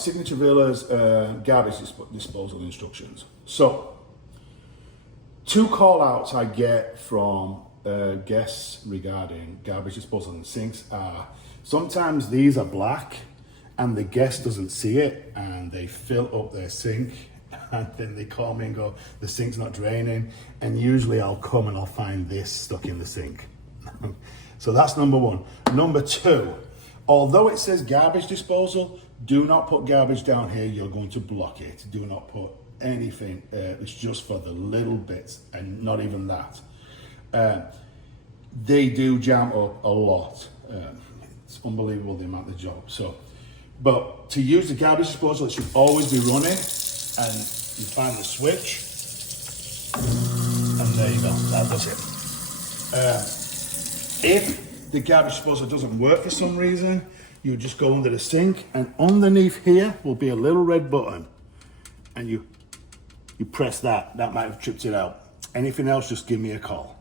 Signature Villas garbage disposal instructions. So, 2 call outs I get from guests regarding garbage disposal and sinks are, sometimes these are black and the guest doesn't see it and they fill up their sink and then they call me and go, the sink's not draining, and usually I'll come and I'll find this stuck in the sink. So that's number 1. Number 2, although it says garbage disposal, do not put garbage down here, you're going to block it. Do not put anything, it's just for the little bits, and not even that. They do jam up a lot. It's unbelievable the amount of job. So, but to use the garbage disposal, it should always be running, and you find the switch, and there you go, that does it. If the garbage disposal doesn't work for some reason, you just go under the sink, and underneath here will be a little red button, and you press that. That might have tripped it out. Anything else, just give me a call.